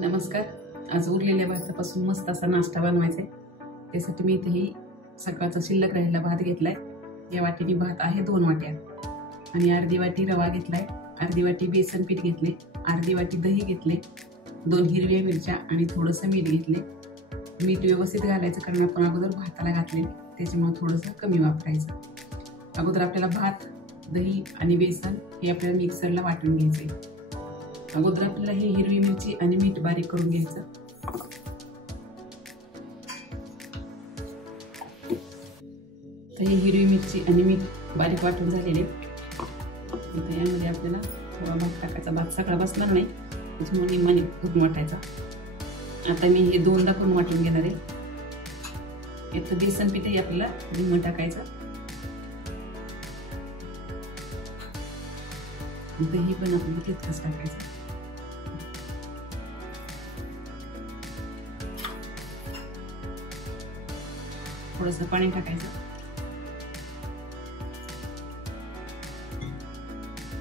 नमस्कार. आज उरलेल्या भातापासून मस्त असा नाश्ता बनवायचा आहे. त्यासाठी मी इथेही सकाळचा शिल्लक राहिलेला भात घेतलाय. या वाटीने भात आहे 2 वाट्या आणि अर्धी वाटी रवा घेतलाय, अर्धी वाटी बेसन पीठ घेतले, अर्धी वाटी दही घेतले, 2 हिरव्या मिरच्या आणि थोडंसं मीठ घेतले. मीठ व्यवस्थित घालायचं कारण आपण अगोदर भाताला घातले, त्याच्यामुळे थोडंसं कमी वापरायचं. अगोदर आपल्याला भात, दही आणि बेसन हे आपल्याला मिक्सरला वाटून घ्यायचे. अगोदर आपल्याला ही हिरवी मिरची आणि मीठ बारीक करून घ्यायचं. तर ही हिरवी मिरची आणि मीठ बारीक वाटून झालेले. आता यामध्ये आपल्याला थोडा भात टाकायचा. भात सगळा बसणार नाही, त्याच्यामुळे निम्मा करून वाटायचा. आता मी हे 2दा करून वाटून घेणार आहे. याचं बेसन पीठही आपल्याला निम्मा टाकायचं. दही पण आपण तितकंच टाकायचं. थोडंसं पाणी टाकायचं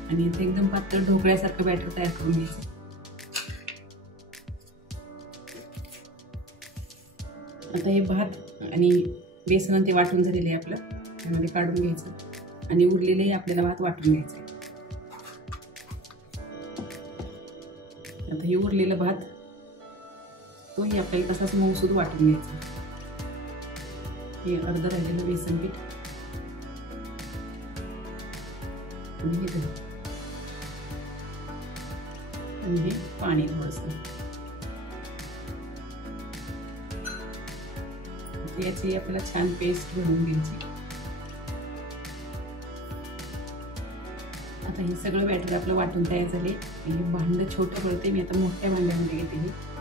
आणि इथे एकदम पातळ ढोकळ्यासारखं बॅटर तयार करून घ्यायचं. आता हे भात आणि बेसन ते वाटून झालेले आहे आपलं, त्यामध्ये काढून घ्यायचं आणि उरलेले आपल्याला भात वाटून घ्यायचं. आता हे उरलेलं भात तोही आपल्याला तसाच मऊसूद वाटून घ्यायचा. हे अर्ध राहिलेलं बेसन पीठ आणि हे पाणी थोडंसं. याची आपल्याला छान पेस्ट बनवून घ्यायची. आता हे सगळं बॅटर आपलं वाटून तयार झाले. हे भांड छोटं पडते, मी आता मोठ्या भांड्यामध्ये घेते.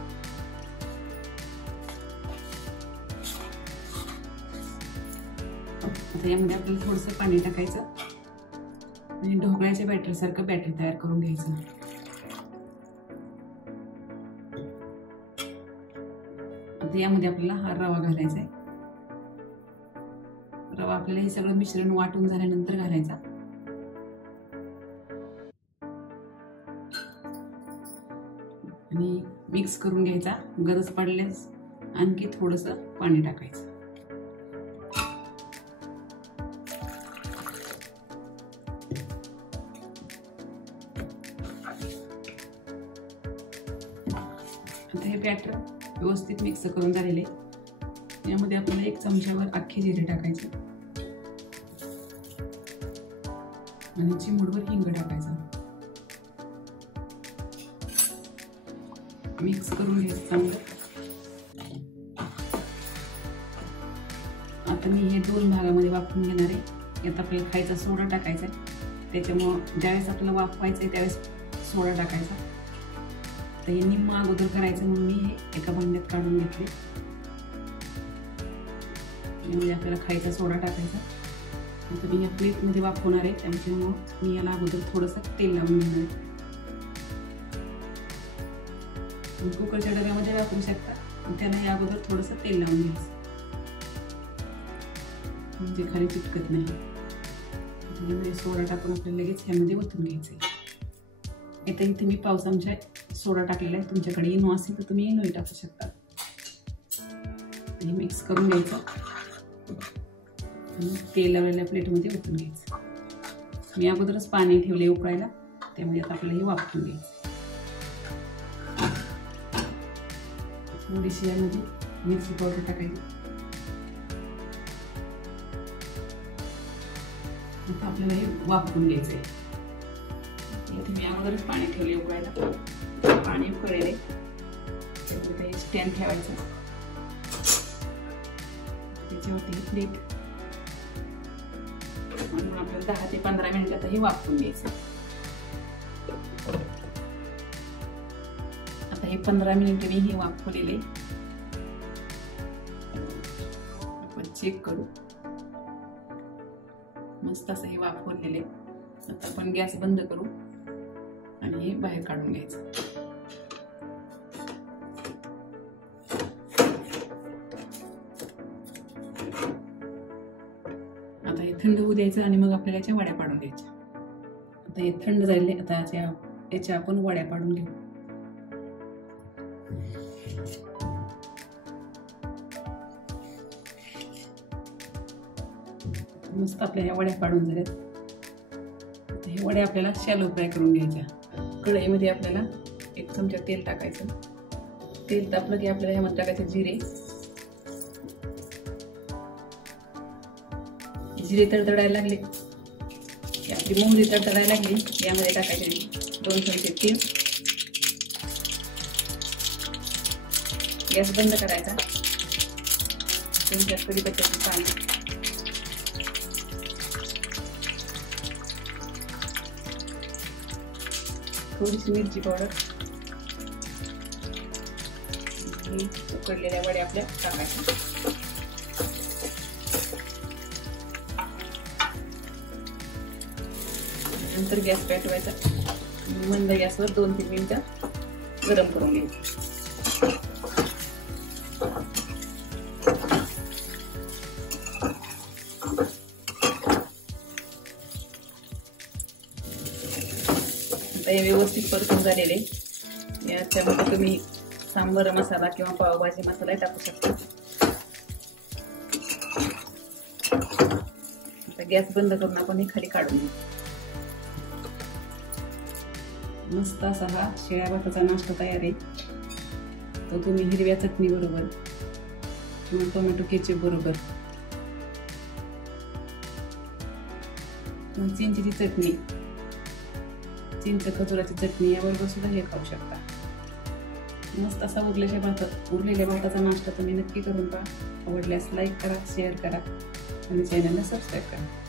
आता यामध्ये आपल्याला थोडंसं पाणी टाकायचं आणि ढोकळ्याच्या बॅटर सारखं बॅटर तयार करून घ्यायचं. आता यामध्ये आपल्याला हा रवा घालायचा आहे. रवा आपल्याला हे सगळं मिश्रण वाटून झाल्यानंतर घालायचा आणि मिक्स करून घ्यायचा. गरज पडल्यास आणखी थोडंसं पाणी टाकायचं. आता हे बॅटर व्यवस्थित मिक्स करून झालेले. यामध्ये आपल्याला 1 चमच्यावर अख्खे जिरे टाकायचे आणि चिमूटभर हिंग टाकायचं. मिक्स करून घ्यायचं चांगलं. आता मी हे 2 भागामध्ये वाफवून घेणार आहे. यात आपल्याला खायचा सोडा टाकायचा आहे, त्याच्यामुळं ज्यावेळेस आपल्याला वाफवायचं आहे त्यावेळेस सोडा टाकायचा. तर हे निम्मा अगोदर करायचं म्हणून मी हे एका भांड्यात काढून घेतले. यामध्ये आपल्याला खायचा सोडा टाकायचा. आता मी या प्लेटमध्ये वाफवणार आहे, त्याच्यामुळं मी याला अगोदर थोडंसं तेल लावून घेणार आहे. कुकरच्या डब्यामध्ये वापरू शकता, त्याला या अगोदर थोडंसं तेल लावून घ्यायचं म्हणजे खाली चिटकत नाही. यामध्ये सोडा टाकून आपल्याला लगेच ह्यामध्ये ओतून घ्यायचं. आता इथे मी 1 चमचा सोडा टाकलेला आहे. तुमच्याकडे इनो असेल तर तुम्ही इनोही टाकू शकता. हे मिक्स करून घ्यायचं आणि तेल लावलेल्या प्लेटमध्ये ओतून घ्यायचं. मी अगोदरच पाणी ठेवले उकळायला, त्यामध्ये आता आपल्याला हे वाफवून घ्यायचं. थोडीशी यामध्ये मिरची पावडर टाकायची. आता आपल्याला हे वाफवून घ्यायचंय. इथे मी अगोदरच पाणी ठेवले उकळायला. पाणी उकळले, त्याच्यामध्ये स्टँड ठेवायचं, त्याच्यावरती प्लेट म्हणून आपल्याला 10 ते 15 मिनिटात हे वाफवून घ्यायचं. आता हे 15 मिनिट मी हे वाफवलेले आपण चेक करू. मस्त असं हे वाफवलेले. आता आपण गॅस बंद करू आणि हे बाहेर काढून घ्यायचं. आता हे थंड होऊ द्यायचं आणि मग आपल्याला याच्या वड्या पाडून घ्यायच्या. आता हे थंड झाले. आता याच्या आपण वड्या पाडून घेऊ. मस्त आपल्या ह्या वड्या पाडून झाल्यात। हे वड्या आपल्याला शॅलो फ्राय करून घ्यायच्या। कढईमध्ये आपल्याला 1 चमचा तेल टाकायचं। तेल तापलं की आपल्याला ह्यामध्ये टाकायचे जिरे। जिरे तडतडायला लागले की आपली मोहरी तडतडायला लागली, यामध्ये टाकायचे 2 चमचे तेल। गॅस बंद करायचा। चमच्यात कढीपत्त्याचं पाणी, थोडीशी मिरची पावडर, उकडलेल्या वड्या आपल्या टाकायच्या। नंतर गॅस पेटवायचा। मंद गॅसवर 2-3 मिनिटं गरम करून घ्यायचं। आता हे व्यवस्थित परतून झालेले, याच्यामध्ये तुम्ही सांबर मसाला किंवा पावभाजी मसाला टाकू शकता। आता गॅस बंद करून आपण हे खाली काढून घेऊ। मस्त असा हा शिळ्या भाताचा नाश्ता तयार आहे। तो तुम्ही हिरव्या चटणी बरोबर किंवा टोमॅटो केचप बरोबर, चिंचेची चटणी, चिंच खजुराची चटणी याबरोबर सुद्धा हे खाऊ शकता। मस्त असा उरलेल्या भाताचा नाश्ता तुम्ही नक्की करून पहा। आवडल्यास लाईक करा, शेअर करा आणि चॅनलला सबस्क्राईब करा।